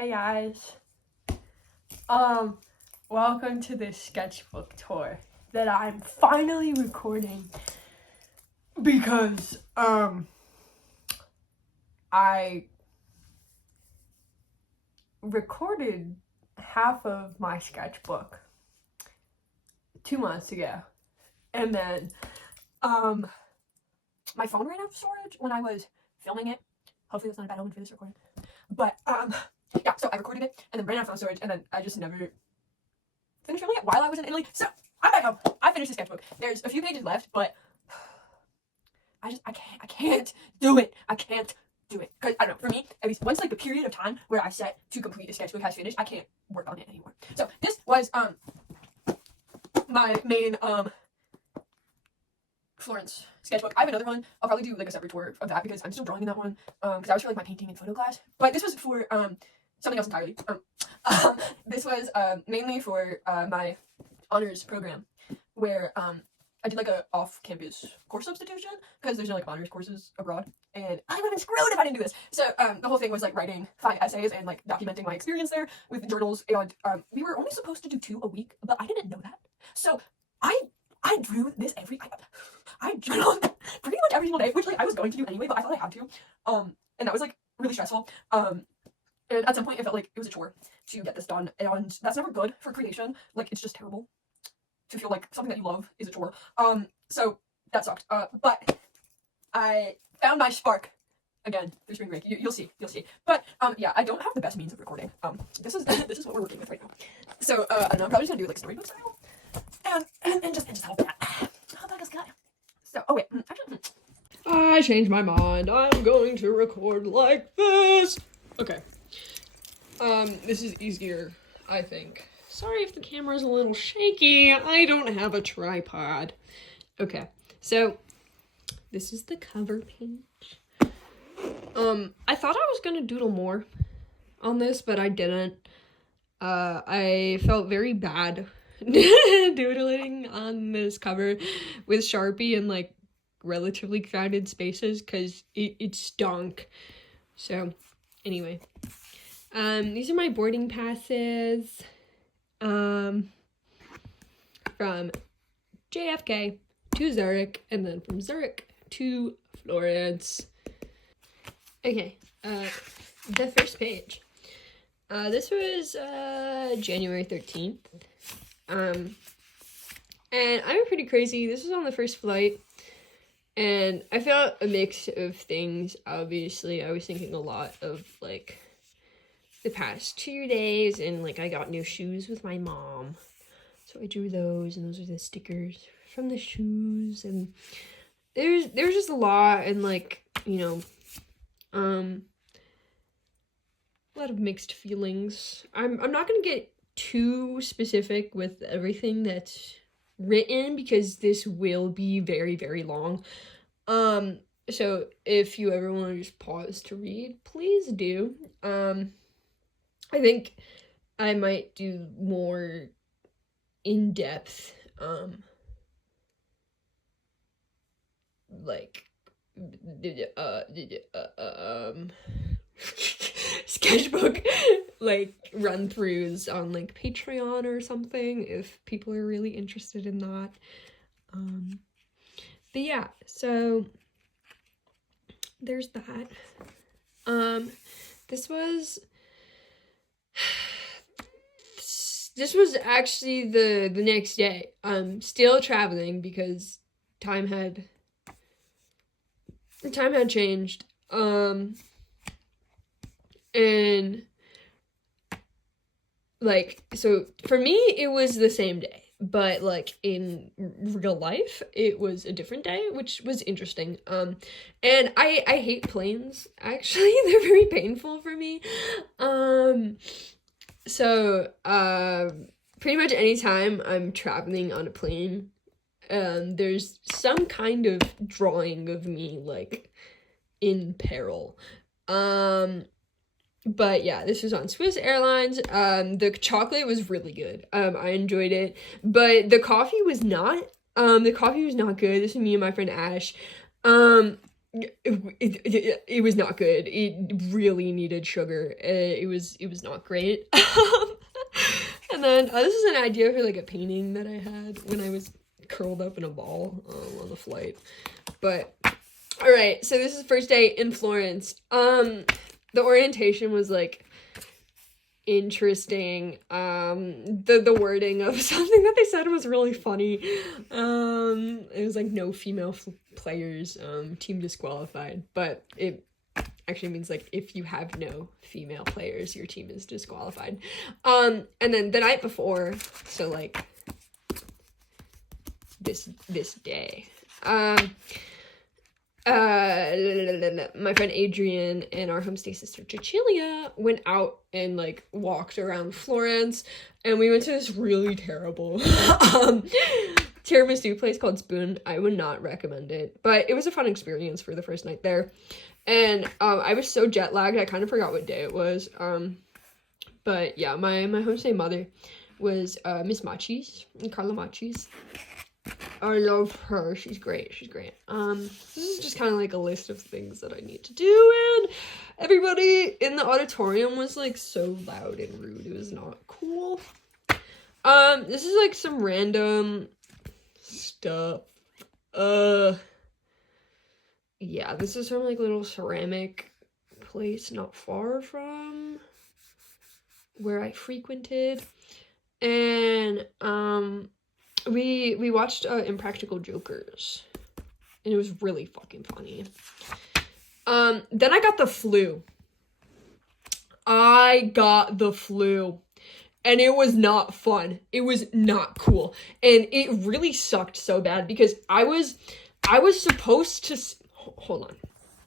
Hey guys. Welcome to this sketchbook tour that I'm finally recording because I recorded half of my sketchbook 2 months ago, and then my phone ran out of storage when I was filming it. Hopefully that's not a bad omen for this recording. But yeah, so I recorded it and then ran out of phone storage, and then I just never finished filming it while I was in Italy. So I'm back home. I finished the sketchbook. There's a few pages left, but I can't do it. I can't do it. Because I don't know, for me, at least once like the period of time where I set to complete the sketchbook has finished, I can't work on it anymore. So this was my main Florence sketchbook. I have another one. I'll probably do like a separate tour of that because I'm still drawing in that one. Because I was for like my painting and photo class. But this was for something else entirely. This was mainly for my honors program, where I did like a off-campus course substitution because there's no like honors courses abroad, and I would have been screwed if I didn't do this. So the whole thing was like writing 5 essays and like documenting my experience there with journals, and we were only supposed to do 2 a week, but I didn't know that. So I drew this I journaled pretty much every single day, which like I was going to do anyway, but I thought I had to. And that was like really stressful. And at some point it felt like it was a chore to get this done, and that's never good for creation. Like it's just terrible to feel like something that you love is a chore. So that sucked. But I found my spark again through spring break. You'll see. But yeah, I don't have the best means of recording. This is what we're working with right now. So I don't know, I'm probably just gonna do like storybook style. And just hope that is good. So oh wait, actually I changed my mind. I'm going to record like this. Okay. This is easier, I think. Sorry if the camera's a little shaky. I don't have a tripod. Okay, so this is the cover page. I thought I was gonna doodle more on this, but I didn't. I felt very bad doodling on this cover with Sharpie in like relatively crowded spaces because it stunk. So anyway, these are my boarding passes from JFK to Zurich, and then from Zurich to Florence. Okay, the first page. This was January 13th. And I'm pretty crazy. This was on the first flight, and I felt a mix of things. Obviously, I was thinking a lot of like the past 2 days, and like I got new shoes with my mom, so I drew those, and those are the stickers from the shoes, and there's just a lot, and like, you know, a lot of mixed feelings. I'm not gonna get too specific with everything that's written because this will be very, very long. So if you ever want to just pause to read, please do. I think I might do more in-depth, like, sketchbook like run-throughs on like Patreon or something if people are really interested in that. But yeah, so there's that. This was actually the next day. Still traveling because time had changed. And like, so for me it was the same day, but like in real life it was a different day, which was interesting. And I hate planes, actually. They're very painful for me. So pretty much anytime I'm traveling on a plane, there's some kind of drawing of me like in peril. But yeah, this was on Swiss Airlines. The chocolate was really good. I enjoyed it, but the coffee was not. The coffee was not good. This is me and my friend Ash. it was not good. It really needed sugar. It was not great. And then this is an idea for like a painting that I had when I was curled up in a ball on the flight. But all right, so this is first day in Florence. The orientation was like interesting. The wording of something that they said was really funny. It was like no female players, team disqualified, but it actually means like if you have no female players, your team is disqualified. And then the night before, so like this day, my friend Adrian and our homestay sister Cecilia went out and like walked around Florence, and we went to this really terrible tiramisu place called Spoon. I would not recommend it, but it was a fun experience for the first night there. And I was so jet lagged, I kind of forgot what day it was. But yeah, my homestay mother was Miss Machis, Carla Machis. I love her. She's great. This is just kind of like a list of things that I need to do, and everybody in the auditorium was like so loud and rude. It was not cool. This is like some random stuff. Yeah, this is from like a little ceramic place not far from where I frequented. And we watched Impractical Jokers, and it was really fucking funny. Then I got the flu. And it was not fun. It was not cool. And it really sucked so bad because I was supposed to hold on.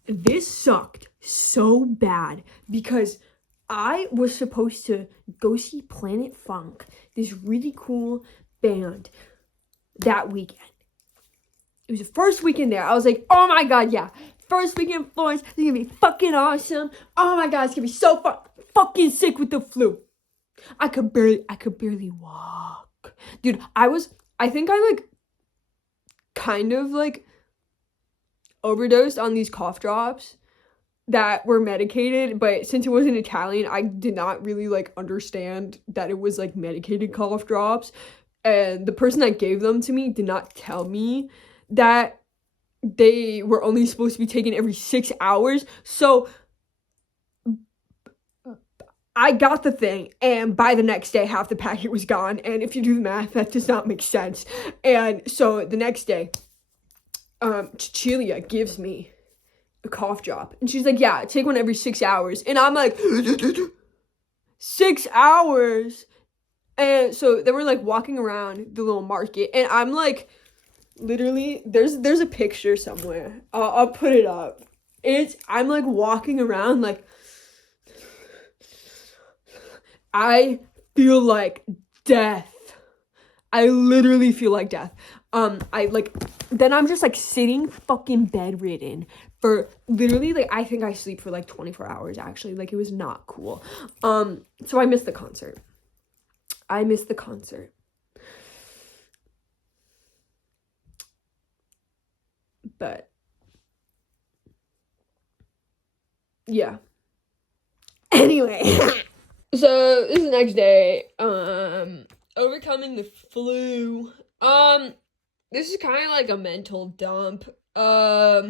This sucked so bad because I was supposed to go see Planet Funk, this really cool band, that weekend. It was the first weekend there. I was like, oh my god, yeah. First weekend in Florence, this is gonna be fucking awesome. Oh my god, it's gonna be so fucking sick with the flu. I could barely walk. Dude, I think I like kind of like overdosed on these cough drops that were medicated, but since it wasn't Italian, I did not really like understand that it was like medicated cough drops. And the person that gave them to me did not tell me that they were only supposed to be taken every 6 hours. So I got the thing, and by the next day, half the packet was gone. And if you do the math, that does not make sense. And so the next day, Cecilia gives me a cough drop, and she's like, yeah, take one every 6 hours. And I'm like, 6 hours? And so then we're like walking around the little market, and I'm like, literally, there's a picture somewhere. I'll put it up. I'm like walking around like, I feel like death. I literally feel like death. Then I'm just like sitting fucking bedridden for literally like, I think I sleep for like 24 hours actually. Like, it was not cool. So I missed the concert. But yeah. Anyway. So this is the next day. Overcoming the flu. This is kind of like a mental dump. I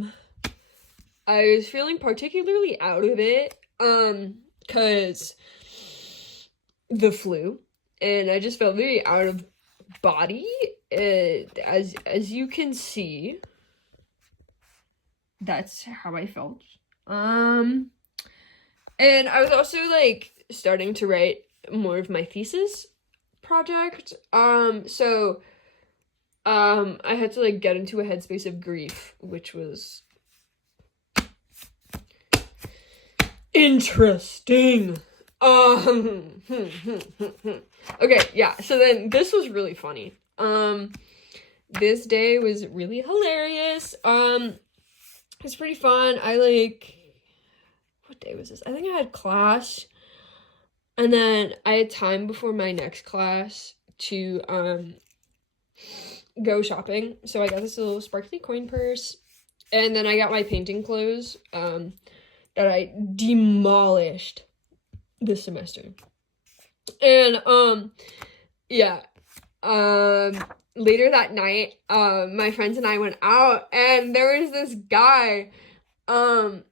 was feeling particularly out of it. Cause the flu, and I just felt very out of body. As you can see, that's how I felt. And I was also like starting to write more of my thesis project. So I had to like get into a headspace of grief, which was interesting. Okay, yeah, so then this was really funny. This day was really hilarious. It's pretty fun. What day was this? I think I had class, and then I had time before my next class to go shopping. So I got this little sparkly coin purse, And then I got my painting clothes that I demolished this semester. And yeah, later that night, my friends and I went out, and there was this guy. You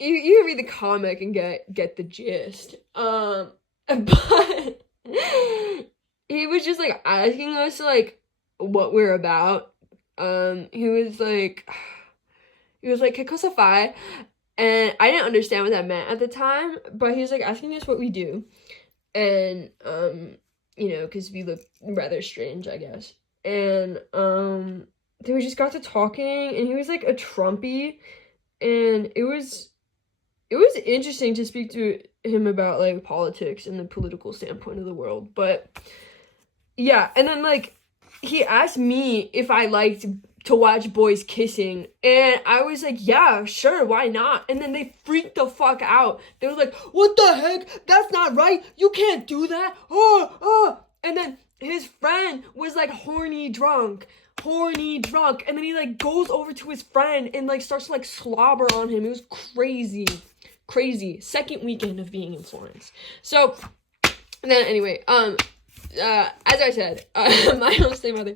can read the comic and get the gist. But he was just like asking us like what we're about. He was like, "¿Qué cosa fai?" And I didn't understand what that meant at the time, but he was like asking us what we do, and you know, because we look rather strange, I guess. And then we just got to talking, and he was like a Trumpy, and it was interesting to speak to him about like politics and the political standpoint of the world. But yeah, and then like he asked me if I liked to watch boys kissing, and I was like, yeah, sure, why not? And then they freaked the fuck out. They were like, what the heck? That's not right. You can't do that. Oh. And then his friend was like horny drunk, and then he like goes over to his friend and like starts to like slobber on him. It was crazy. Second weekend of being in Florence. So then anyway, as I said, my homestay mother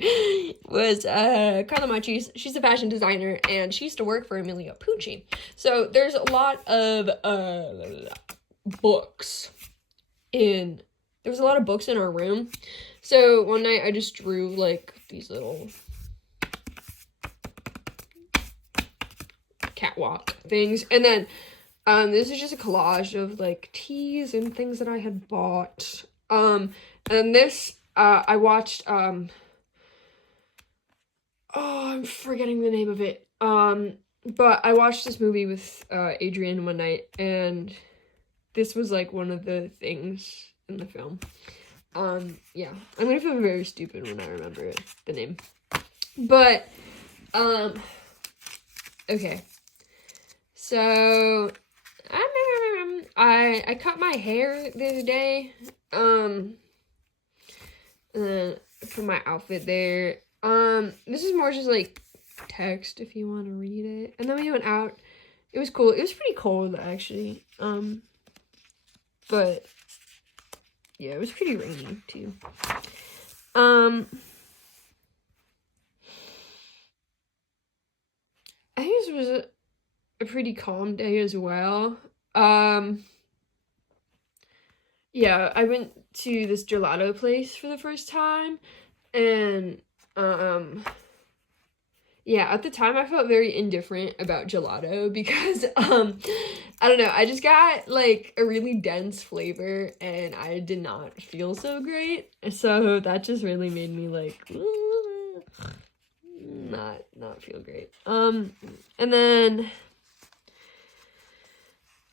was Carla Machis. She's a fashion designer, and she used to work for Emilio Pucci. So there's a lot of books in our room. So one night I just drew like these little catwalk things, and then this is just a collage of like teas and things that I had bought. And this, I watched, I'm forgetting the name of it. But I watched this movie with, Adrian one night, and this was, like, one of the things in the film. Yeah, I'm gonna feel very stupid when I remember the name. But, okay. So, I cut my hair the other day, and then put my outfit there. This is more just like text if you want to read it. And then we went out. It was cool. It was pretty cold actually. But yeah, it was pretty rainy too. I think this was a pretty calm day as well. Yeah, I went to this gelato place for the first time, and, yeah, at the time I felt very indifferent about gelato because, I don't know, I just got, like, a really dense flavor, and I did not feel so great, so that just really made me, like, not feel great. And then...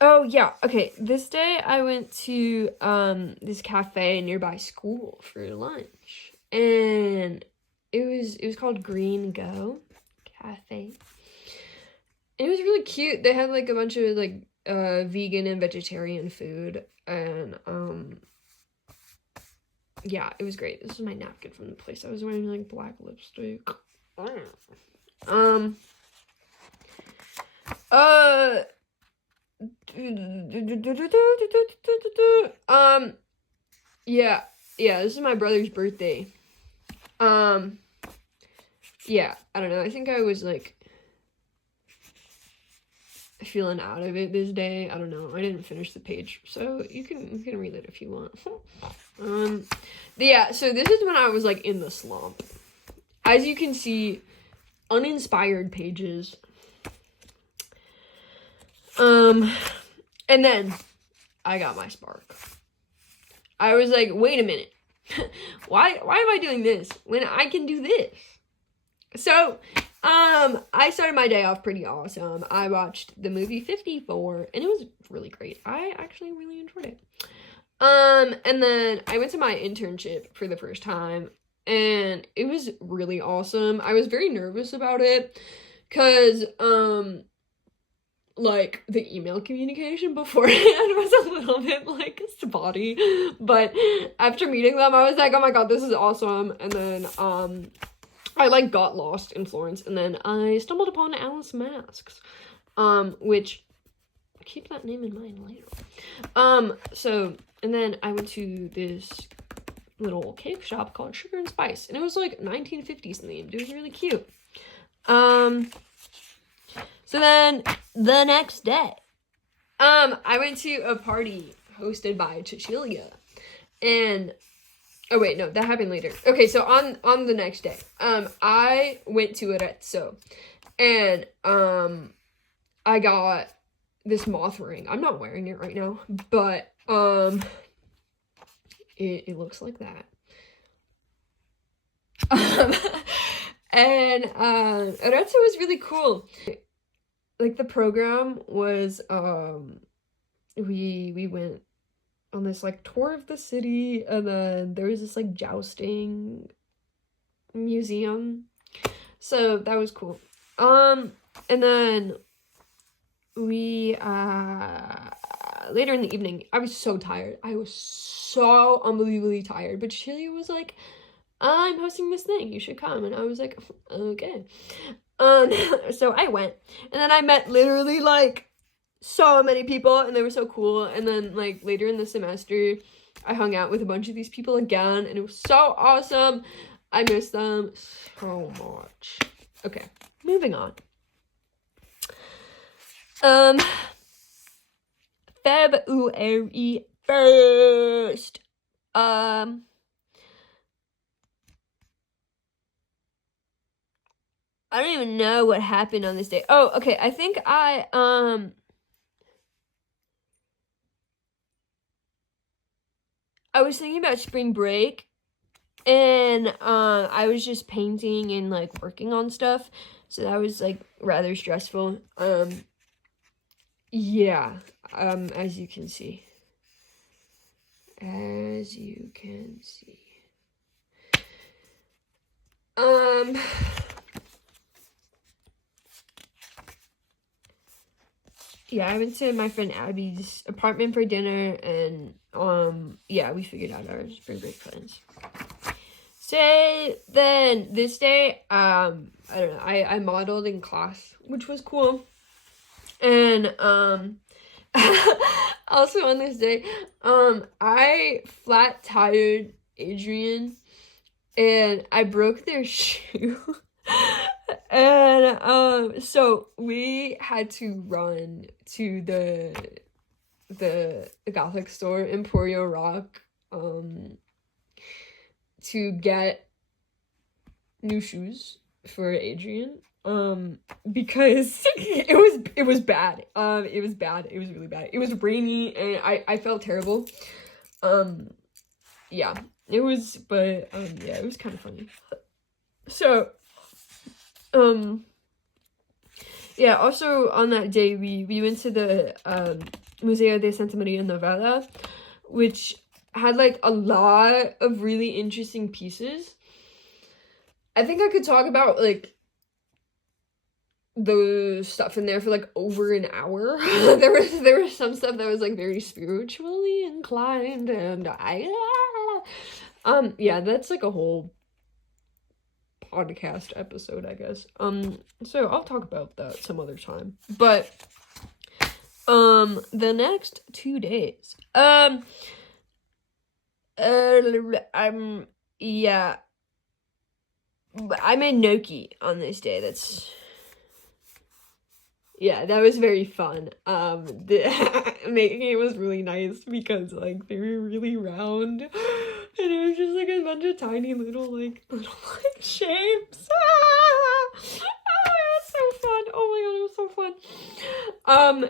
Oh, yeah, okay, this day I went to, this cafe nearby school for lunch, and it was called Green Go Cafe. It was really cute. They had, like, a bunch of, like, vegan and vegetarian food, and, yeah, it was great. This is my napkin from the place. I was wearing, like, black lipstick. Yeah, this is my brother's birthday. Yeah, I don't know, I think I was, like, feeling out of it this day. I don't know, I didn't finish the page, so you can read it if you want. Yeah, so this is when I was, like, in the slump. As you can see, uninspired pages. And then I got my spark. I was like, wait a minute. Why am I doing this when I can do this? So, I started my day off pretty awesome. I watched the movie 54, and it was really great. I actually really enjoyed it. And then I went to my internship for the first time, and it was really awesome. I was very nervous about it, because, like, the email communication beforehand was a little bit, like, spotty, but after meeting them, I was like, oh my god, this is awesome. And then, I like got lost in Florence, and then I stumbled upon Alice Masks, which keep that name in mind later. So, and then I went to this little cake shop called Sugar and Spice, and it was like 1950s themed. It was really cute. So then the next day, I went to a party hosted by Cecilia, and oh wait, no, that happened later. Okay, so on the next day, I went to Arezzo, and I got this moth ring. I'm not wearing it right now, but it looks like that. And Arezzo was really cool. Like, the program was we went on this like tour of the city, and then there was this like jousting museum, so that was cool. And then we later in the evening, I was so tired. I was so unbelievably tired, but Chili was like, I'm hosting this thing, you should come. And I was like, okay. So I went, and then I met literally like so many people, and they were so cool. And then like later in the semester, I hung out with a bunch of these people again, and it was so awesome. I miss them so much. Okay, moving on. February 1st. I don't even know what happened on this day. Oh, okay. I think I was thinking about spring break, and I was just painting and like working on stuff. So that was like rather stressful. Yeah. As you can see. As you can see. Yeah, I went to my friend Abby's apartment for dinner, and yeah, we figured out our spring break plans. So then this day, I don't know, I modeled in class, which was cool. And also on this day, I flat tired Adrian, and I broke their shoe. And so we had to run to the Gothic store, Emporio Rock, to get new shoes for Adrian, because it was bad. It was bad. It was really bad. It was rainy, and I felt terrible. Yeah, it was, but yeah, it was kind of funny. So yeah, also on that day, we went to the Museo de Santa Maria Novella, which had like a lot of really interesting pieces. I think I could talk about like the stuff in there for like over an hour. there was some stuff that was like very spiritually inclined, and yeah, that's like a whole podcast episode, I guess. So I'll talk about that some other time. But the next 2 days, yeah, I made gnocchi on this day. Yeah, that was very fun. Making it was really nice because like they were really round, and it was just like a bunch of tiny little shapes. Oh, it was so fun. Oh my god, it was so fun.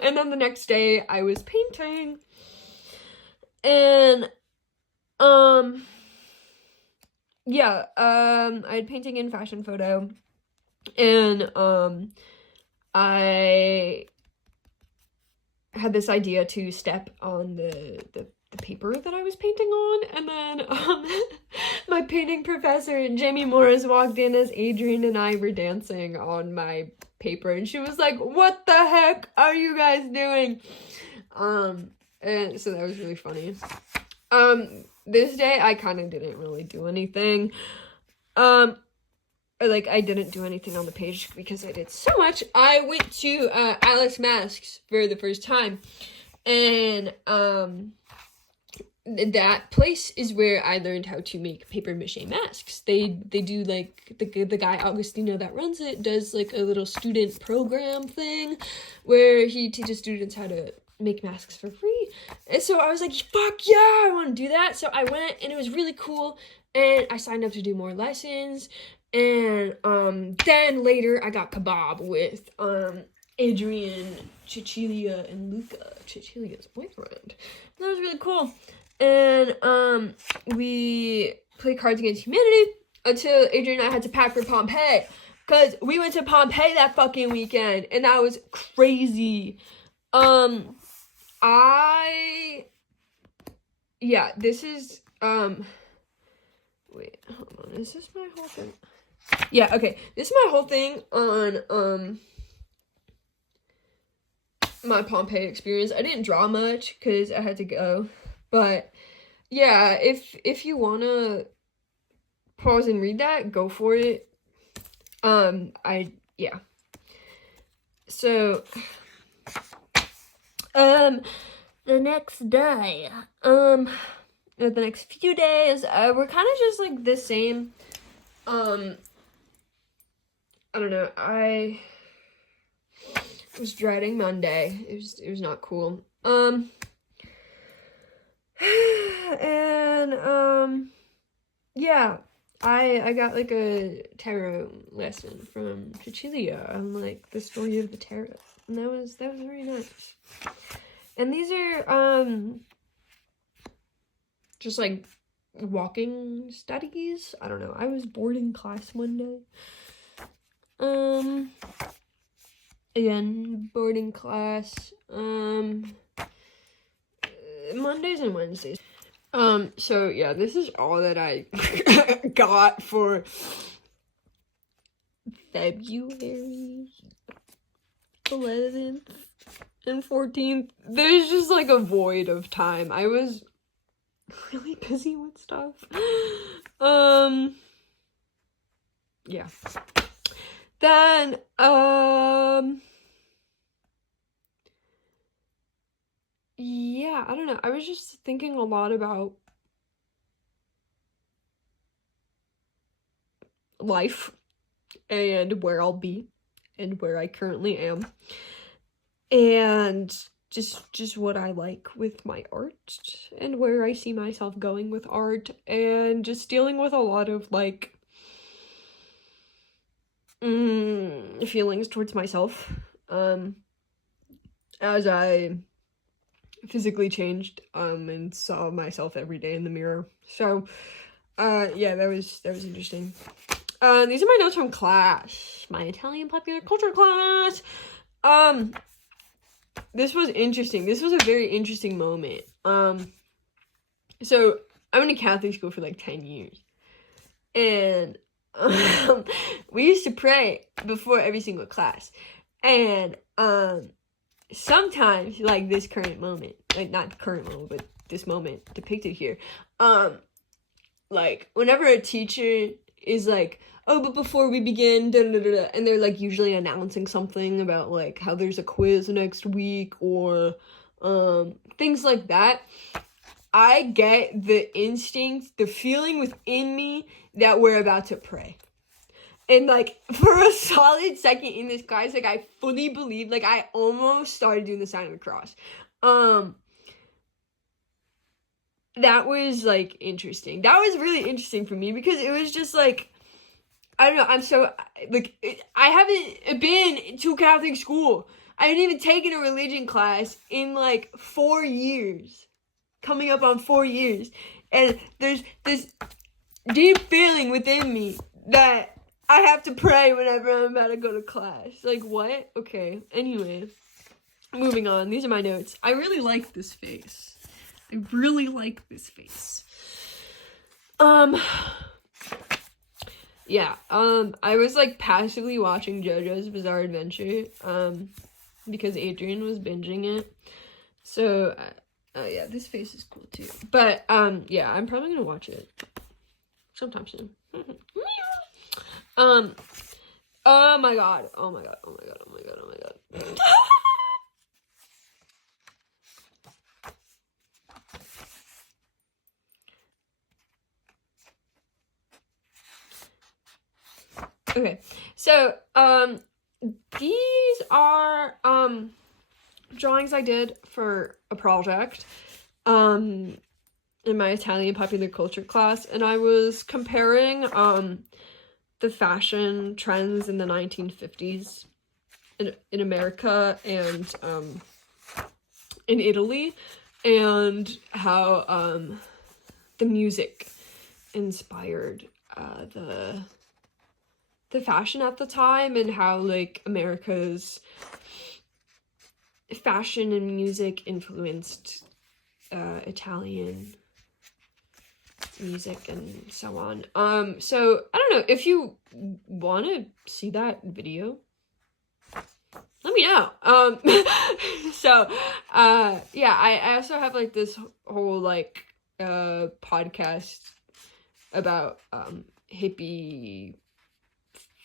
And then the next day I was painting, and yeah, I had painting and fashion photo, and I had this idea to step on the paper that I was painting on, and then my painting professor, Jamie Morris, walked in as Adrian and I were dancing on my paper, and she was like, "What the heck are you guys doing?" And so that was really funny. This day I kind of didn't really do anything. or like I didn't do anything on the page because I did so much. I went to Alice Masks for the first time, and that place is where I learned how to make paper mache masks. They do like the guy Augustino that runs it does like a little student program thing where he teaches students how to make masks for free. And so I was like, fuck yeah, I want to do that. So I went, and it was really cool, and I signed up to do more lessons. And then later I got kebab with Adrian, Cecilia, and Luca, Cecilia's boyfriend. That was really cool. And we played Cards Against Humanity until Adrian and I had to pack for Pompeii, because we went to Pompeii that fucking weekend, and that was crazy. This is wait, hold on, is this my whole thing? Yeah, okay, this is my whole thing on my Pompeii experience. I didn't draw much because I had to go, but yeah, if you wanna pause and read that, go for it. So the next day, the next few days, we're kind of just like the same. I don't know, I was dreading Monday. It was not cool. Yeah, I got like a tarot lesson from Cecilia on like the story of the tarot, and that was very nice. And these are just like walking studies. I don't know. I was bored in class one day. Again, boarding class. Mondays and Wednesdays. So yeah, this is all that I got for February 11th and 14th. There's just like a void of time. I was really busy with stuff. Yeah. Then, yeah, I don't know. I was just thinking a lot about life and where I'll be and where I currently am, and just what I like with my art and where I see myself going with art, and just dealing with a lot of like feelings towards myself as I physically changed and saw myself every day in the mirror. So yeah, that was interesting. These are my notes from class, my Italian popular culture class. This was interesting. This was a very interesting moment. So I went to Catholic school for like 10 years, and we used to pray before every single class, and sometimes, like this current moment, like not the current moment, but this moment depicted here, like whenever a teacher is like, oh, but before we begin, da da da da, and they're like usually announcing something about like how there's a quiz next week or things like that, I get the instinct, the feeling within me that we're about to pray. And like for a solid second in this class, like I fully believed, like I almost started doing the sign of the cross. That was like interesting. That was really interesting for me because it was just like, I don't know, I'm so like, I haven't been to Catholic school. I haven't even taken a religion class in like 4 years, coming up on 4 years, and there's this deep feeling within me that I have to pray whenever I'm about to go to class. Like, what? Okay. Anyway, moving on. These are my notes. I really like this face. I really like this face. Yeah. I was like passively watching JoJo's Bizarre Adventure, because Adrian was binging it. So, yeah, this face is cool too. But, yeah, I'm probably gonna watch it sometime soon. Oh my god. Oh my god. Oh my god. Oh my god. Oh my god. Okay. So, these are drawings I did for a project in my Italian popular culture class, and I was comparing the fashion trends in the 1950s in America and in Italy, and how the music inspired the fashion at the time, and how like America's fashion and music influenced Italian music and so on. So I don't know if you want to see that video, let me know. So yeah, I also have like this whole like podcast about hippie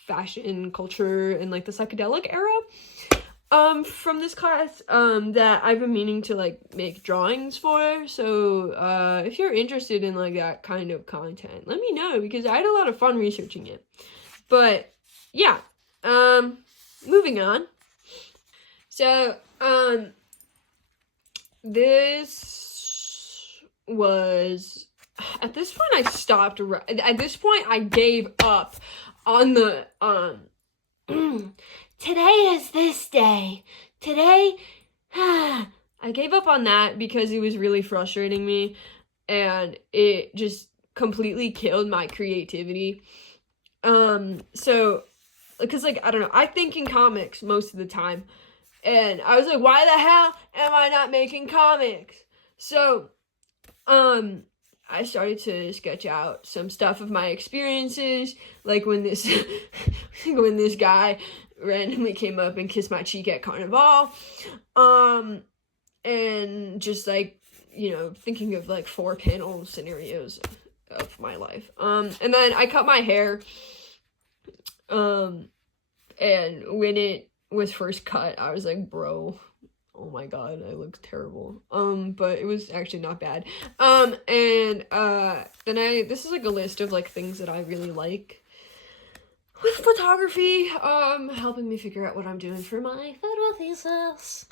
fashion culture and like the psychedelic era from this class that I've been meaning to like make drawings for. So if you're interested in like that kind of content, let me know, because I had a lot of fun researching it. But yeah, moving on. So this was, at this point I stopped, at this point I gave up on the today is this day. Today, I gave up on that because it was really frustrating me, and it just completely killed my creativity. So, because like, I don't know, I think in comics most of the time, and I was like, why the hell am I not making comics? So, I started to sketch out some stuff of my experiences, like when this when this guy randomly came up and kissed my cheek at Carnival, and just like, you know, thinking of like 4-panel scenarios of my life. And then I cut my hair, and when it was first cut, I was like, bro, oh my god, I look terrible. But it was actually not bad. And then this is like a list of like things that I really like with photography, helping me figure out what I'm doing for my photo thesis,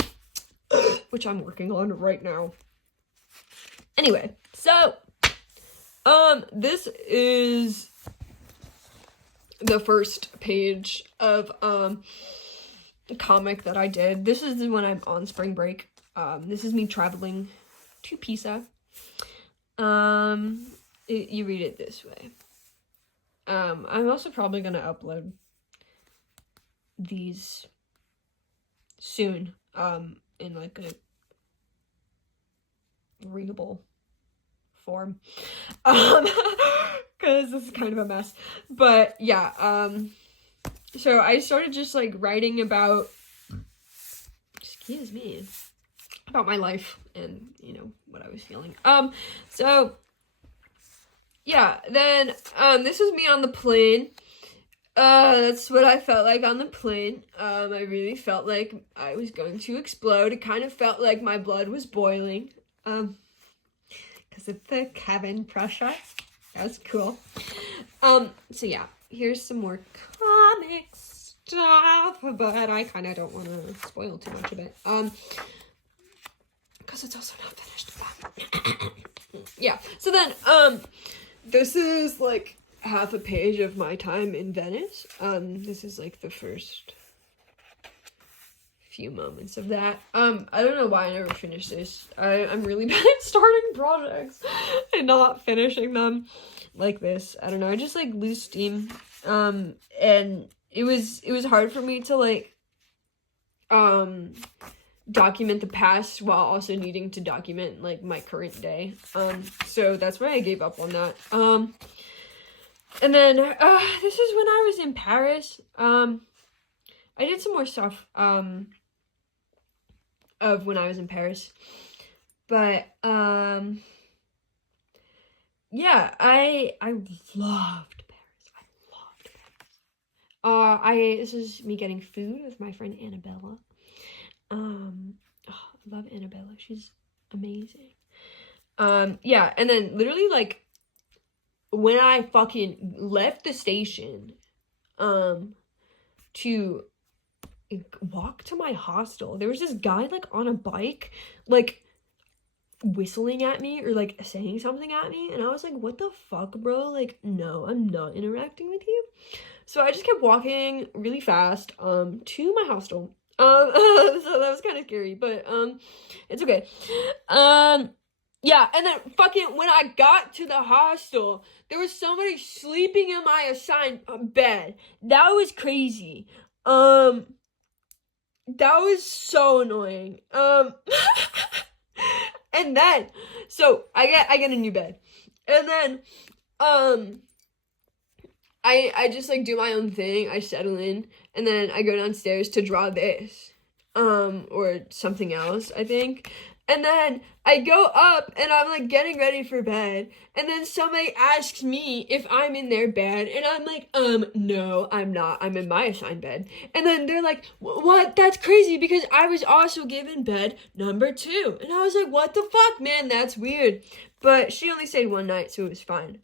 which I'm working on right now. Anyway, so, this is the first page of, a comic that I did. This is when I'm on spring break. This is me traveling to Pisa. You read it this way. I'm also probably gonna upload these soon, in like a readable form, because this is kind of a mess. But yeah, so I started just like writing about, excuse me, about my life and, you know, what I was feeling. So yeah, then this is me on the plane. That's what I felt like on the plane. I really felt like I was going to explode. It kind of felt like my blood was boiling, because of the cabin pressure. That was cool. So yeah, here's some more comic stuff, but I kind of don't want to spoil too much of it, because it's also not finished. Yeah, so then, this is like half a page of my time in Venice. This is like the first few moments of that. I don't know why I never finished this. I'm really bad at starting projects and not finishing them like this. I don't know, I just like lose steam. And it was hard for me to like document the past while also needing to document like my current day. So that's why I gave up on that. And then this is when I was in Paris. I did some more stuff of when I was in Paris. But yeah, I loved Paris. I loved Paris. This is me getting food with my friend Annabella. I love Annabella. She's amazing. Yeah, and then literally, like, when I fucking left the station, to walk to my hostel, there was this guy, like, on a bike, like, whistling at me or, like, saying something at me, and I was like, what the fuck, bro? Like, no, I'm not interacting with you. So I just kept walking really fast, to my hostel. So that was kind of scary, but, it's okay. Yeah, and then fucking when I got to the hostel, there was somebody sleeping in my assigned bed. That was crazy. That was so annoying. And then, so I get a new bed, and then, I just, like, do my own thing. I settle in, and then I go downstairs to draw this, or something else, I think. And then I go up, and I'm, like, getting ready for bed, and then somebody asks me if I'm in their bed, and I'm like, no, I'm not. I'm in my assigned bed. And then they're like, what? That's crazy, because I was also given bed number 2. And I was like, what the fuck, man? That's weird. But she only stayed one night, so it was fine.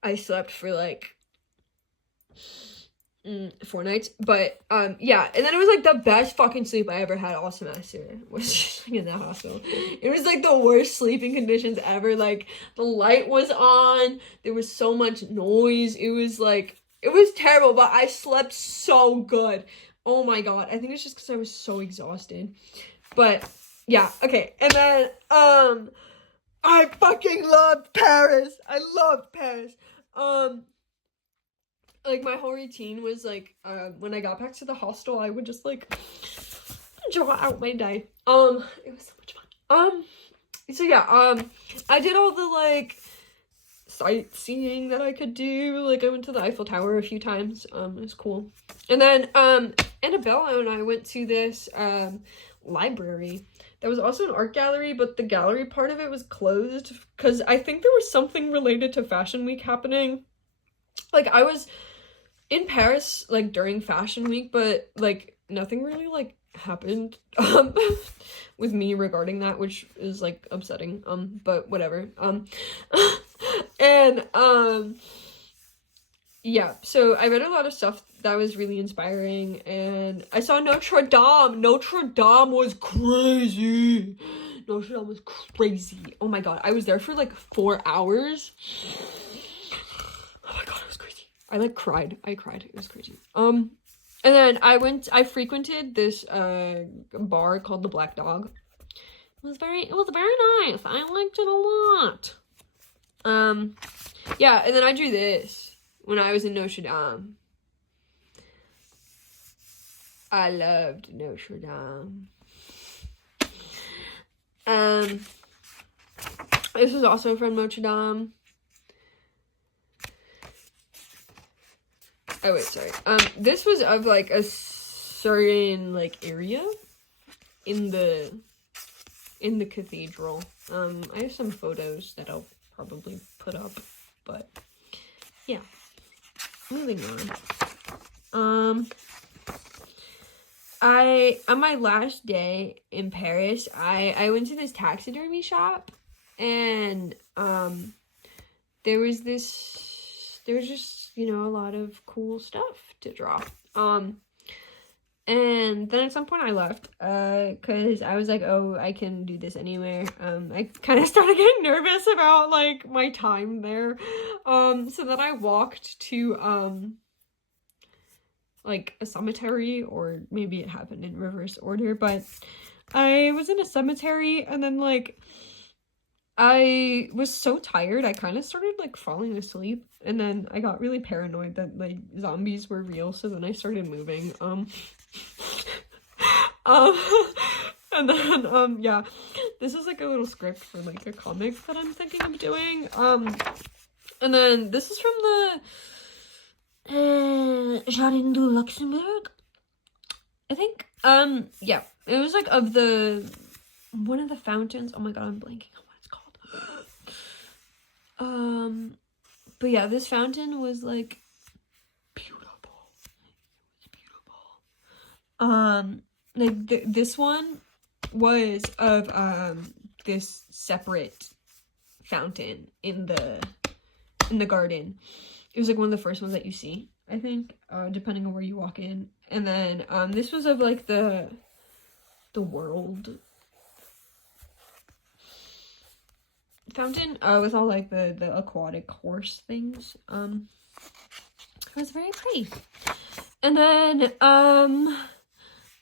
I slept for, like, 4 nights, but, yeah, and then it was, like, the best fucking sleep I ever had all semester, was just, like, in that hospital. It was, like, the worst sleeping conditions ever. Like, the light was on, there was so much noise, it was, like, it was terrible, but I slept so good. Oh my god, I think it's just because I was so exhausted, but, yeah, okay, and then, I fucking loved Paris. I loved Paris. Like, my whole routine was, like, when I got back to the hostel, I would just, like, draw out my day. It was so much fun. So yeah, I did all the, like, sightseeing that I could do. Like, I went to the Eiffel Tower a few times. It was cool. And then, Annabella and I went to this, library. There was also an art gallery, but the gallery part of it was closed, because I think there was something related to Fashion Week happening. Like, I was in Paris, like, during Fashion Week, but, like, nothing really, like, happened, with me regarding that, which is, like, upsetting, but whatever, and, yeah, so I read a lot of stuff that was really inspiring, and I saw Notre Dame. Notre Dame was crazy. Notre Dame was crazy. Oh my god, I was there for, like, 4 hours. Oh my god, it was crazy. I, like, cried. I cried. It was crazy. And then I frequented this, bar called the Black Dog. It was very nice. I liked it a lot. Yeah, and then I drew this when I was in Notre Dame. I loved Notre Dame. This was also from Notre Dame. Oh wait, sorry. This was of, like, a certain, like, area in the cathedral. I have some photos that I'll probably put up, but yeah. Moving on. On my last day in Paris, I went to this taxidermy shop, and there was just, you know, a lot of cool stuff to draw. And then at some point I left, cause I was like, oh, I can do this anywhere. I kind of started getting nervous about, like, my time there. So then I walked to, like, a cemetery, or maybe it happened in reverse order, but I was in a cemetery, and then, like, I was so tired, I kind of started, like, falling asleep, and then I got really paranoid that, like, zombies were real, so then I started moving, and then, yeah, this is, like, a little script for, like, a comic that I'm thinking of doing, and then this is from the, Jardin du Luxembourg, I think, yeah, it was, like, of one of the fountains, oh my god, I'm blanking on what it's called, but yeah, this fountain was, like, beautiful. This one was of this separate fountain in the garden. It was like one of the first ones that you see, I think, depending on where you walk in. And then this was of like the world fountain with all like the aquatic horse things. It was very pretty. And then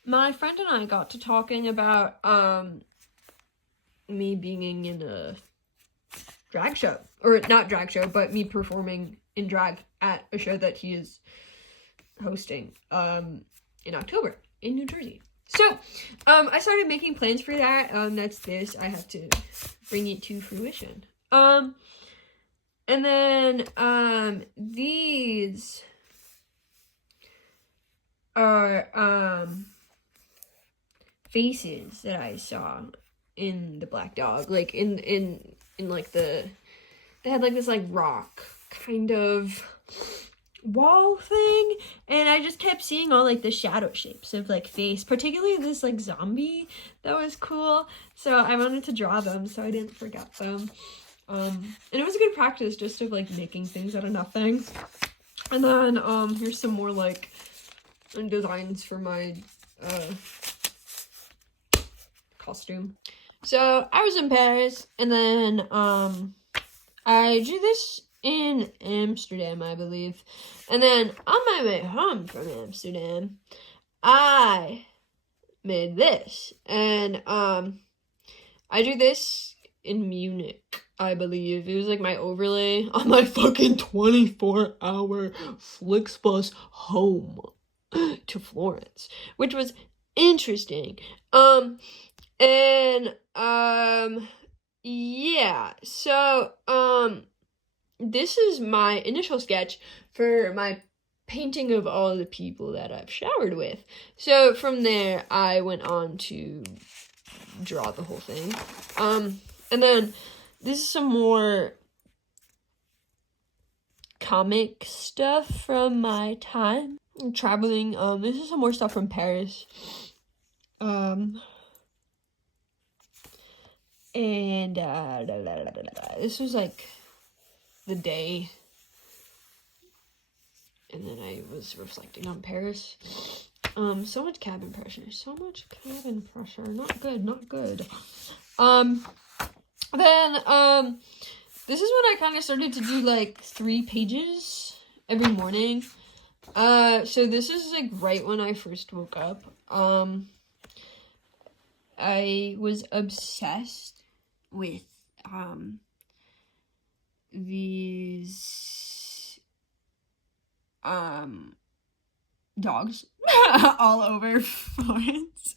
my friend and I got to talking about me being in a drag show, or not drag show, but me performing in drag at a show that he is hosting in October in New Jersey. So I started making plans for that. That's this. I have to bring it to fruition. And then these are faces that I saw in the Black Dog, like in like they had like this like rock kind of wall thing, and I just kept seeing all like the shadow shapes of like face, particularly this like zombie that was cool, so I wanted to draw them so I didn't forget them. And it was a good practice just of like making things out of nothing. And then here's some more like designs for my costume. So I was in Paris, and then I drew this in Amsterdam, I believe. And then on my way home from Amsterdam, I made this. And I drew this in Munich, I believe. It was like my overlay on my fucking 24-hour Flixbus home to Florence, which was interesting. Yeah, so this is my initial sketch for my painting of all the people that I've showered with. So from there, I went on to draw the whole thing. And then this is some more comic stuff from my time traveling. This is some more stuff from Paris. And this was like the day, and then I was reflecting on Paris. So much cabin pressure, not good. Then this is when I kind of started to do like 3 pages every morning. So this is like right when I first woke up. I was obsessed with these dogs all over Florence.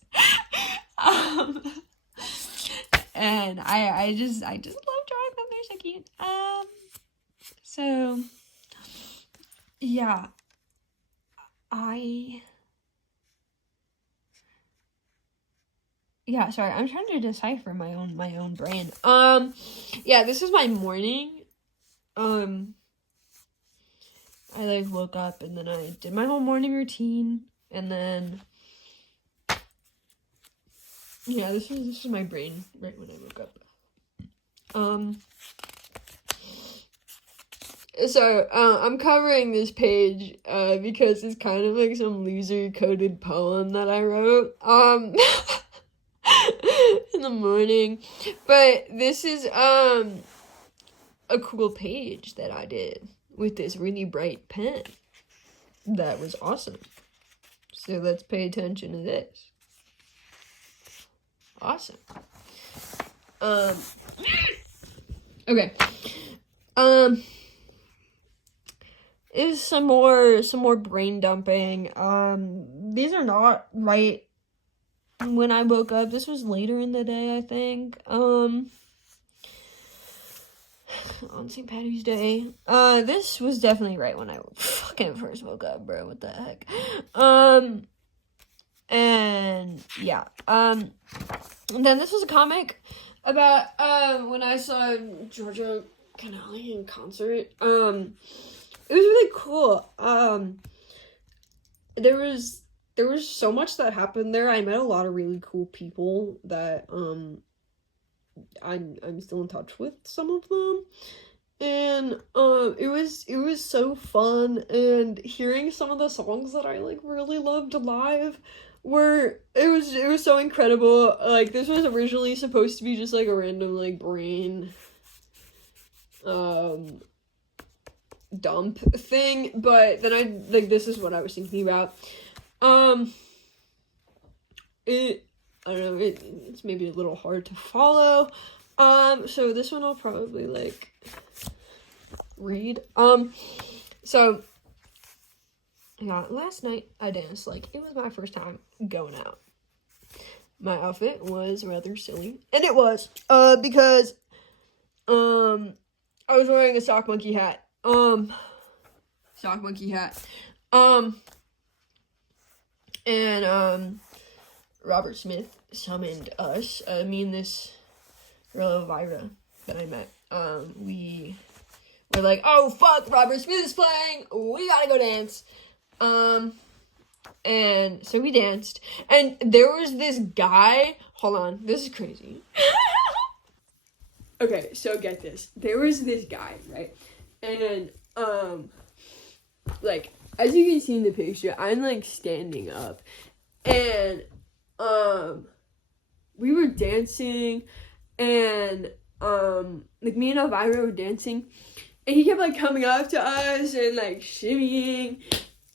And I just love drawing them. They're so cute. So yeah, sorry, I'm trying to decipher my own brain. Yeah, this is my morning. I like woke up, and then I did my whole morning routine, and then yeah, this is my brain right when I woke up. So I'm covering this page because it's kind of like some loser coded poem that I wrote in the morning, but this is a cool page that I did with this really bright pen. That was awesome. So let's pay attention to this. Awesome. Okay. Is some more brain dumping. These are not right when I woke up. This was later in the day, I think. On St. Patty's Day. This was definitely right when I fucking first woke up, bro. What the heck? And yeah. And then this was a comic about when I saw Georgia Canali in concert. It was really cool. There was there was so much that happened there. I met a lot of really cool people that I'm still in touch with some of them. And it was so fun, and hearing some of the songs that I like really loved live it was so incredible. Like, this was originally supposed to be just like a random like brain dump thing, but then this is what I was thinking about. I don't know, it's maybe a little hard to follow. So this one I'll probably like read. So yeah, last night I danced like it was my first time going out. My outfit was rather silly, and it was because I was wearing a sock monkey hat. And Robert Smith summoned us, me and this girl Elvira that I met. We were like, oh fuck, Robert Smith is playing, we gotta go dance. And so we danced, and there was this guy, hold on, this is crazy. Okay, so get this. There was this guy, right? And, like, as you can see in the picture, I'm, like, standing up. And, we were dancing, and, like, me and Elvira were dancing. And he kept, like, coming up to us and, like, shimmying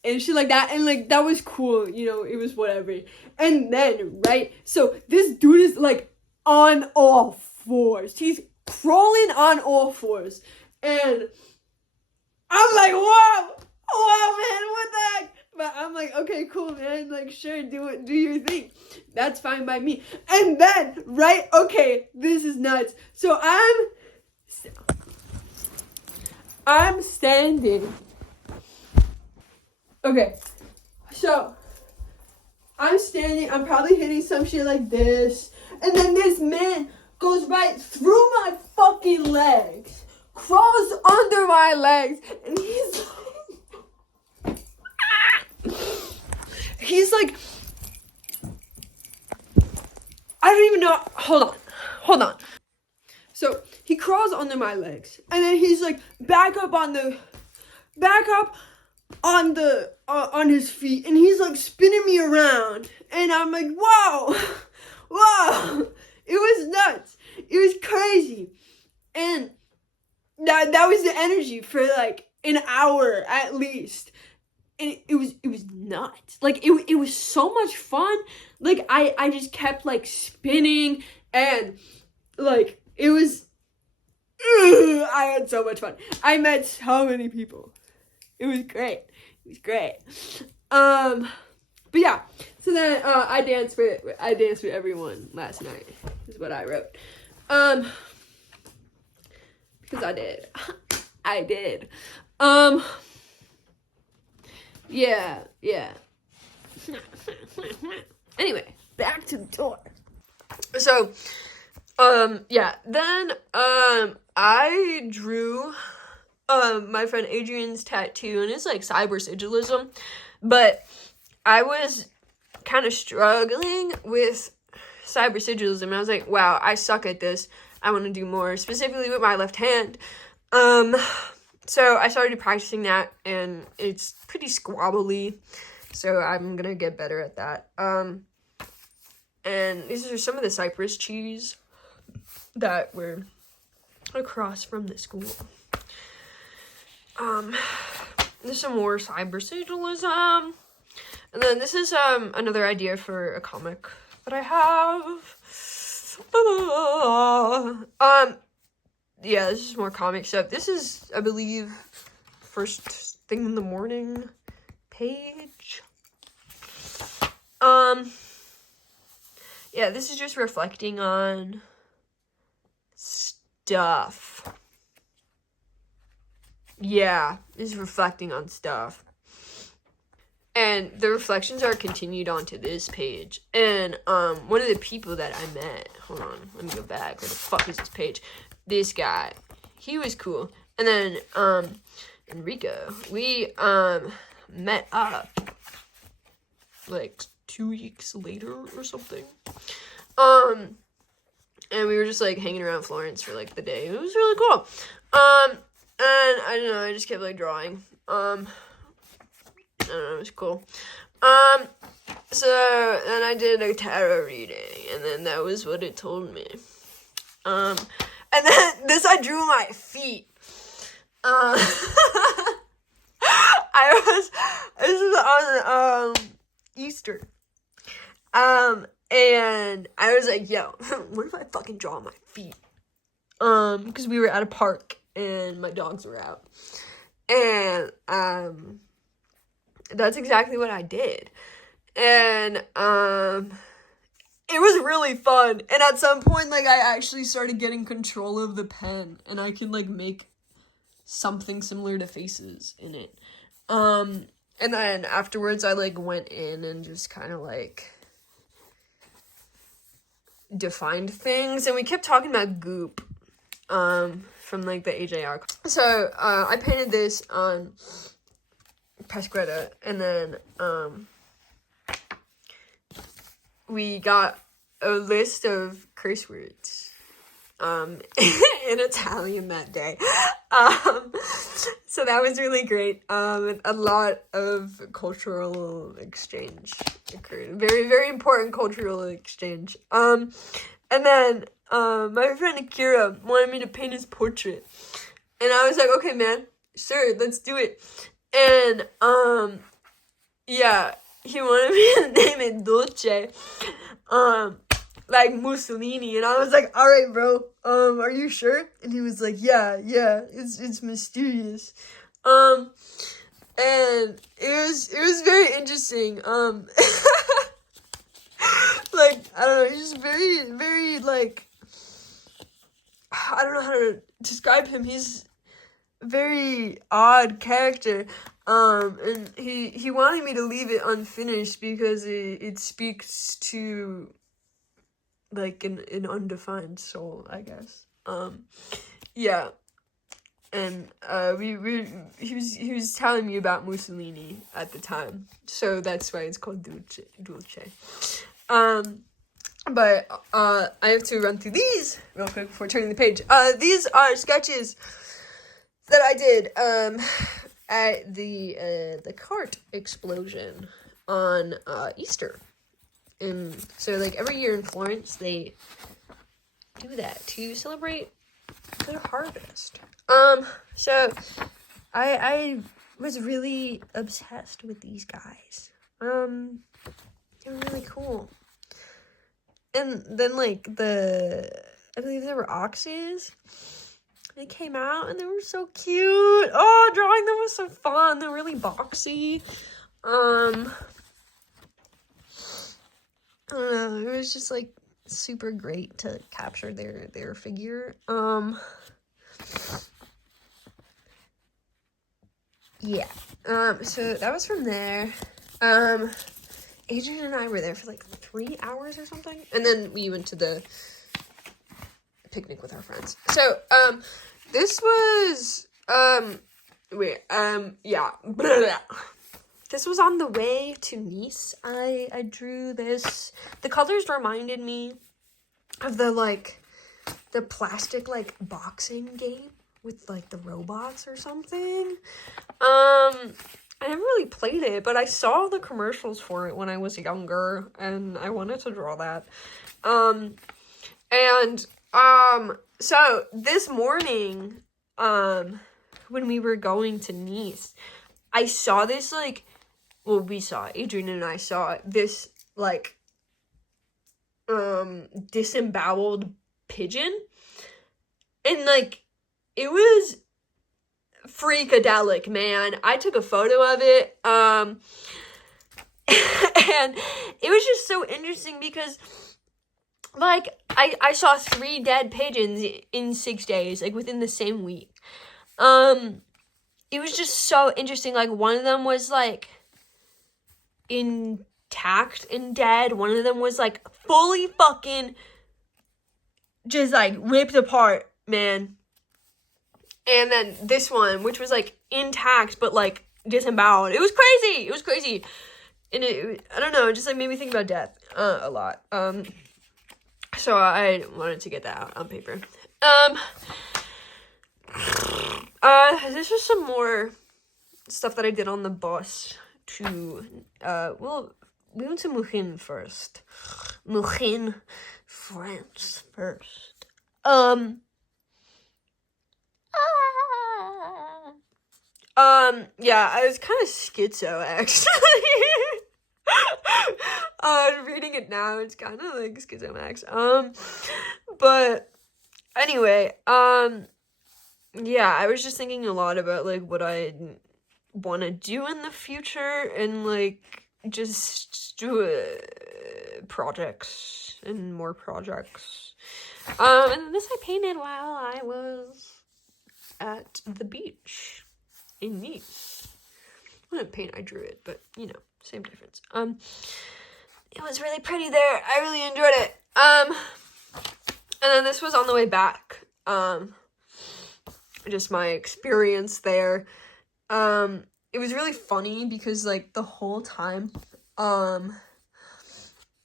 and shit like that. And, like, that was cool. You know, it was whatever. And then, right? So, this dude is, like, on all fours. He's crawling on all fours, and I'm like, whoa, man, what the heck? But I'm like, okay, cool, man, like, sure, do your thing, that's fine by me. And then, right, okay, this is nuts. So I'm standing, okay, so I'm standing, I'm probably hitting some shit like this, and then this man goes right through my fucking legs, crawls under my legs, and he's like, I don't even know, hold on. So, he crawls under my legs, and then he's like, back up on his feet, and he's like spinning me around, and I'm like, whoa, it was nuts. It was crazy. And that was the energy for like an hour at least. And it was nuts. Like it was so much fun. Like I just kept like spinning, and like it was I had so much fun. I met so many people. It was great. But yeah, so then I danced with everyone last night, is what I wrote. Because I did. Yeah. Anyway, back to the tour. So, yeah, then, I drew, my friend Adrian's tattoo, and it's like cyber sigilism, but I was kind of struggling with cyber sigilism, and I was like, wow, I suck at this. I want to do more, specifically with my left hand. So I started practicing that, and it's pretty squabbly, so I'm gonna get better at that. And these are some of the cypress trees that were across from the school. There's some more cyber sigilism. And then this is another idea for a comic that I have. Yeah, this is more comic stuff. This is, I believe, first thing in the morning page. Yeah, this is just reflecting on stuff. Yeah, this is reflecting on stuff. And the reflections are continued onto this page. And one of the people that I met, hold on, let me go back. Where the fuck is this page? This guy, he was cool. And then Enrico, we met up like 2 weeks later or something. And we were just like hanging around Florence for like the day. It was really cool. And I don't know, I just kept like drawing. I don't know, it was cool. So then I did a tarot reading, and then that was what it told me. And then this I drew my feet. This was on Easter. And I was like, yo, what if I fucking draw my feet? Because we were at a park and my dogs were out. And that's exactly what I did. And it was really fun. And at some point, like, I actually started getting control of the pen, and I could like make something similar to faces in it. And then afterwards I like went in and just kind of like defined things, and we kept talking about goop from like the AJR. So I painted this on Pasquetta, and then we got a list of curse words in Italian that day. So that was really great. A lot of cultural exchange occurred. Very, very important cultural exchange. And then my friend Akira wanted me to paint his portrait. And I was like, okay, man, sure, let's do it. And yeah, he wanted me to name it Dolce. Like Mussolini, and I was like, all right, bro, are you sure? And he was like, yeah, it's mysterious. And it was very interesting. Like, I don't know, he's just very, very, like, I don't know how to describe him. He's a very odd character. And he wanted me to leave it unfinished because it speaks to like an undefined soul, I guess. Yeah. And he was telling me about Mussolini at the time, so that's why it's called Dulce. But I have to run through these real quick before turning the page. These are sketches that I did at the cart explosion on Easter. And so, like, every year in Florence, they do that to celebrate the harvest. So I was really obsessed with these guys. They're really cool. And then, like, I believe they were oxes. They came out, and they were so cute. Oh, drawing them was so fun. They're really boxy. I don't know, it was just, like, super great to capture their figure. Yeah. So that was from there. Adrian and I were there for, like, 3 hours or something. And then we went to the picnic with our friends. So, this was, yeah. This was on the way to Nice. I drew this. The colors reminded me of the plastic, like, boxing game with, like, the robots or something. I never really played it, but I saw the commercials for it when I was younger, and I wanted to draw that. So this morning, when we were going to Nice, I saw this, like, Adrian and I saw this, like, disemboweled pigeon, and, like, it was freakadelic, man. I took a photo of it, and it was just so interesting because, like, I saw 3 dead pigeons in 6 days, like, within the same week. It was just so interesting. Like, one of them was, like, intact and dead. One of them was, like, fully fucking just, like, ripped apart, man. And then this one, which was, like, intact, but, like, disemboweled. It was crazy. I don't know, it just like made me think about death a lot. So I wanted to get that out on paper. This was some more stuff that I did on the bus to, well, we went to Moulin first. Moulin, France first. Yeah, I was kind of schizo, actually. Reading it now, it's kind of like Schizo Max. But anyway, yeah, I was just thinking a lot about like what I want to do in the future and like just do projects and more projects. And this I painted while I was at the beach in Nice. I didn't paint, I drew it, but you know, same difference. It was really pretty there. I really enjoyed it. And then this was on the way back. Just my experience there. It was really funny because like the whole time,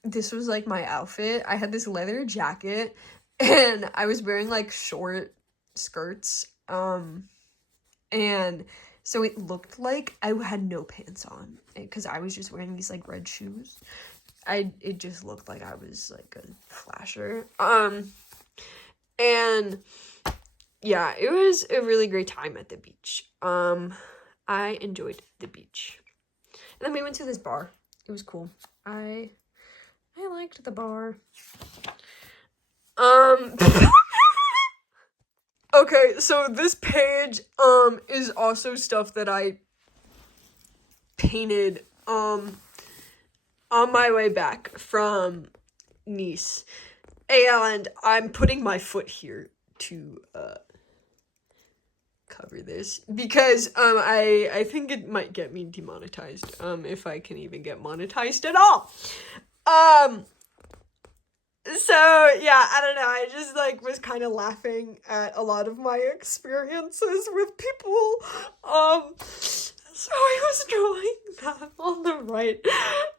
this was like my outfit. I had this leather jacket and I was wearing like short skirts. And so it looked like I had no pants on because I was just wearing these like red shoes. It just looked like I was like a flasher. And yeah, it was a really great time at the beach. I enjoyed the beach. And then we went to this bar. It was cool. I liked the bar. Okay, so this page is also stuff that I painted on my way back from Nice. And I'm putting my foot here to cover this because I think it might get me demonetized if I can even get monetized at all. So yeah, I don't know, I just like was kind of laughing at a lot of my experiences with people. So I was drawing that on the right.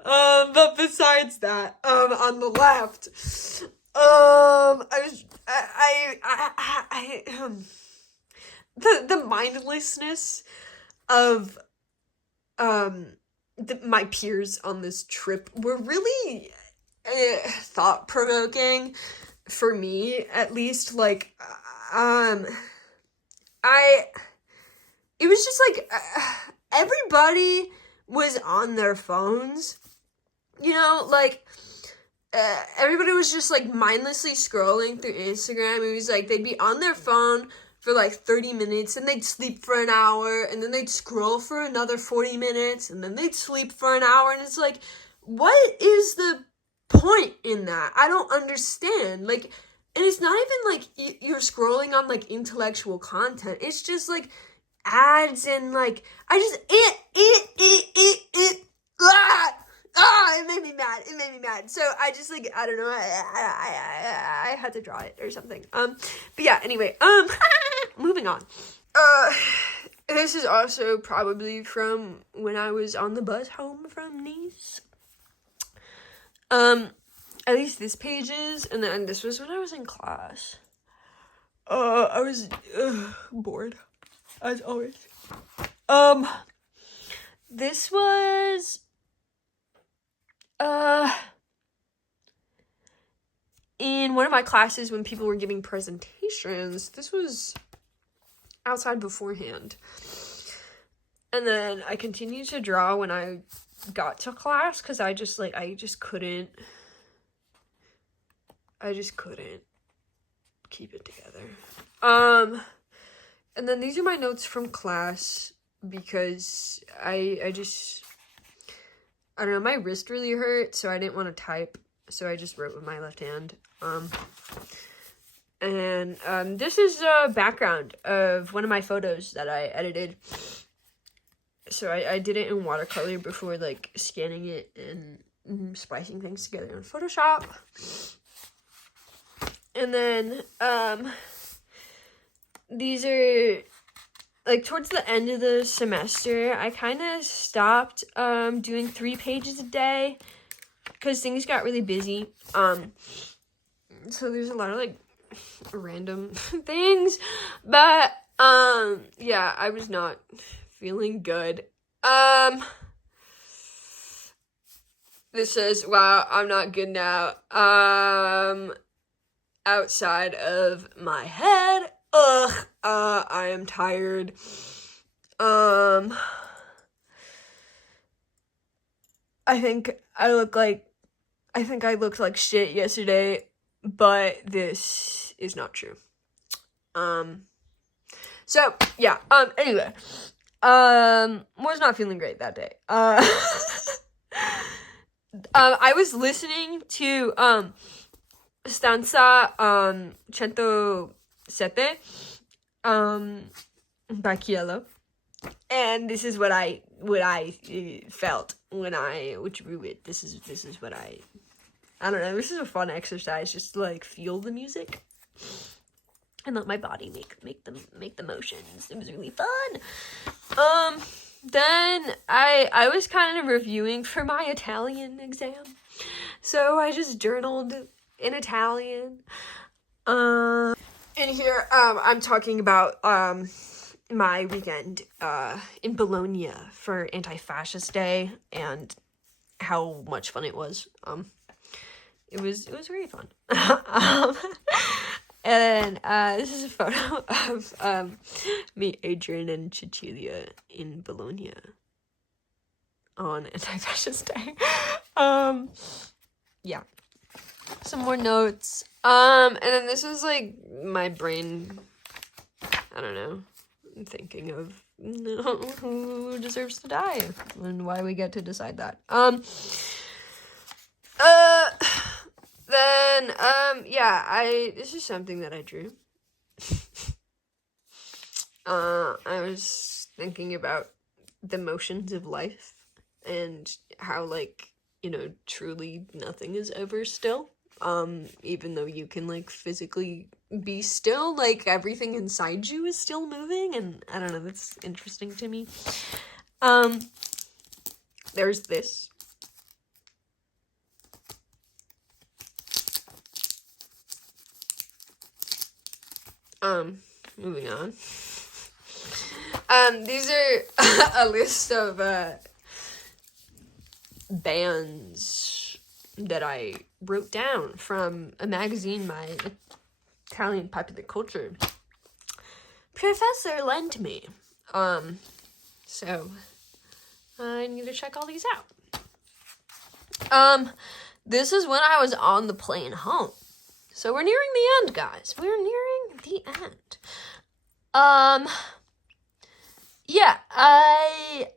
But besides that, on the left, the mindlessness of my peers on this trip were really thought-provoking for me, at least. Like it was just like everybody was on their phones, you know, like everybody was just like mindlessly scrolling through Instagram. It was like they'd be on their phone for like 30 minutes and they'd sleep for an hour and then they'd scroll for another 40 minutes and then they'd sleep for an hour. And it's like, what is the point in that? I don't understand. Like, and it's not even like you're scrolling on like intellectual content. It's just like ads and like I just it made me mad. So I just like I don't know, I had to draw it or something. But yeah, anyway, moving on. This is also probably from when I was on the bus home from Nice. At least this page is, and then this was when I was in class. I was bored, as always. This was, in one of my classes when people were giving presentations. This was outside beforehand. And then I continued to draw when I got to class because I just couldn't keep it together. And then these are my notes from class because I don't know, my wrist really hurt, so I didn't want to type, so I just wrote with my left hand. And this is a background of one of my photos that I edited. So I did it in watercolor before like scanning it and splicing things together in Photoshop. And then these are like towards the end of the semester, I kind of stopped doing 3 pages a day because things got really busy. So there's a lot of like random things, but yeah, I was not feeling good. This says, wow, I'm not good now. Outside of my head. I am tired. I think I looked like shit yesterday, but this is not true. So yeah, anyway, was not feeling great that day. I was listening to, Stanza, 107, by Kielo. And this is what I felt when I drew it. This is what I don't know, this is a fun exercise, just to like feel the music and let my body make the motions. It was really fun. Then I was kind of reviewing for my Italian exam. So I just journaled in Italian. In here, I'm talking about my weekend in Bologna for Anti-Fascist Day and how much fun it was. It was very fun. And this is a photo of me, Adrian, and Cecilia in Bologna on Anti-Fascist Day. Yeah. Some more notes. And then this was like my brain, I don't know, thinking of who deserves to die and why we get to decide that. Then, yeah, this is something that I drew. I was thinking about the motions of life and how, like, you know, truly nothing is ever still. Even though you can, like, physically be still, like, everything inside you is still moving, and I don't know, that's interesting to me. There's this. Moving on. These are a list of, bands that I wrote down from a magazine my Italian popular culture professor lent me. So I need to check all these out. This is when I was on the plane home. So we're nearing the end, guys. We're nearing the end. Yeah, I,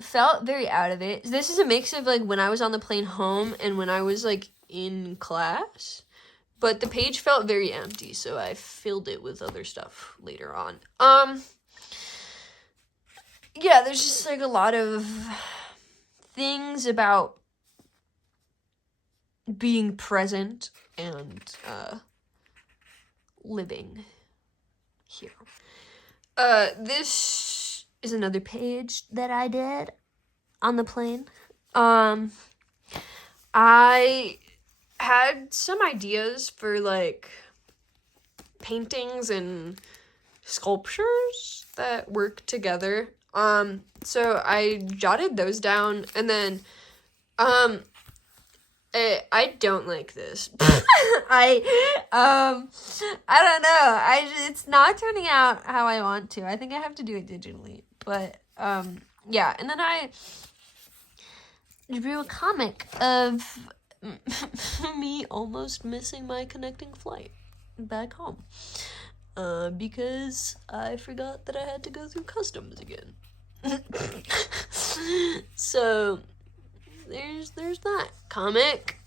felt very out of it. This is a mix of, like, when I was on the plane home and when I was, like, in class. But the page felt very empty, so I filled it with other stuff later on. Yeah, there's just, like, a lot of things about being present and, living here. This is another page that I did on the plane. I had some ideas for, like, paintings and sculptures that work together. So I jotted those down, and then, I don't like this. I don't know. It's not turning out how I want to. I think I have to do it digitally. But, yeah. And then I drew a comic of me almost missing my connecting flight back home. Because I forgot that I had to go through customs again. So there's that comic.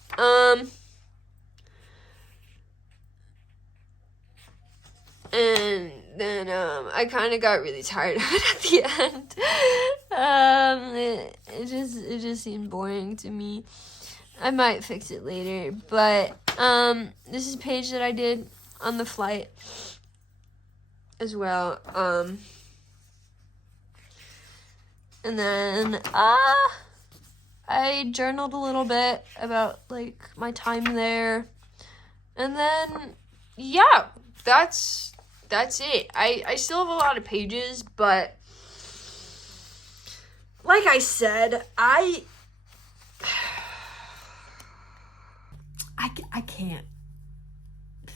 And then I kind of got really tired of it at the end. It just seemed boring to me. I might fix it later, but this is a page that I did on the flight. as well. And then I journaled a little bit about like my time there. And then yeah, that's it. I still have a lot of pages, but like I said, I can't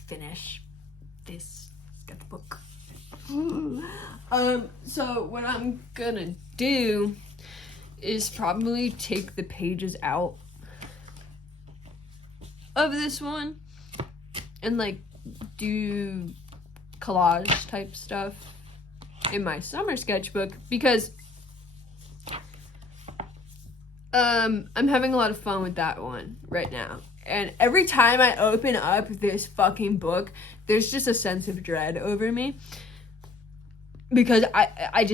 finish this sketchbook. So what I'm gonna do is probably take the pages out of this one and like do collage type stuff in my summer sketchbook, because I'm having a lot of fun with that one right now. And every time I open up this fucking book, there's just a sense of dread over me, because I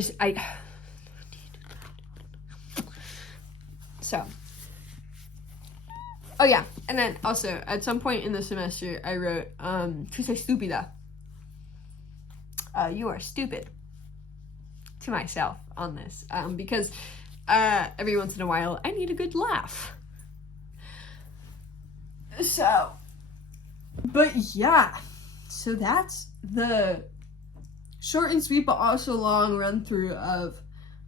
so, oh yeah, and then also at some point in the semester I wrote tu sei stupida, you are stupid, to myself on this, because every once in a while I need a good laugh. So, but yeah, so that's the short and sweet but also long run through of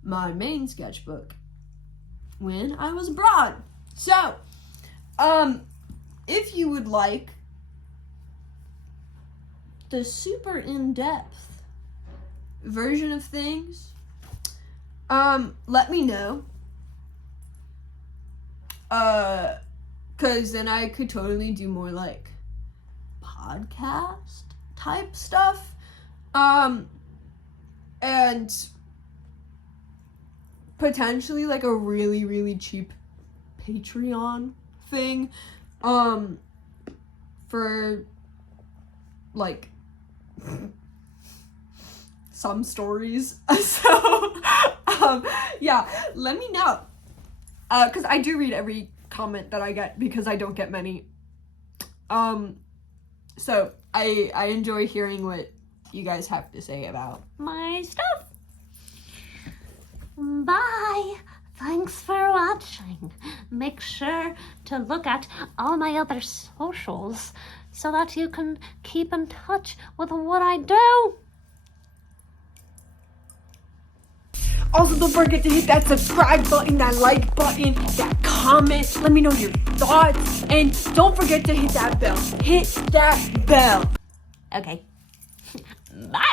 my main sketchbook when I was abroad. So, if you would like the super in-depth version of things, let me know. Cause then I could totally do more like podcast type stuff. And potentially like a really, really cheap Patreon thing, for like some stories. So, yeah, let me know. Cause I do read every comment that I get, because I don't get many. So I enjoy hearing what you guys have to say about my stuff. Bye. Thanks for watching. Make sure to look at all my other socials so that you can keep in touch with what I do. Also, don't forget to hit that subscribe button, that like button, that comment. Let me know your thoughts. And don't forget to hit that bell. Hit that bell. Okay. Bye.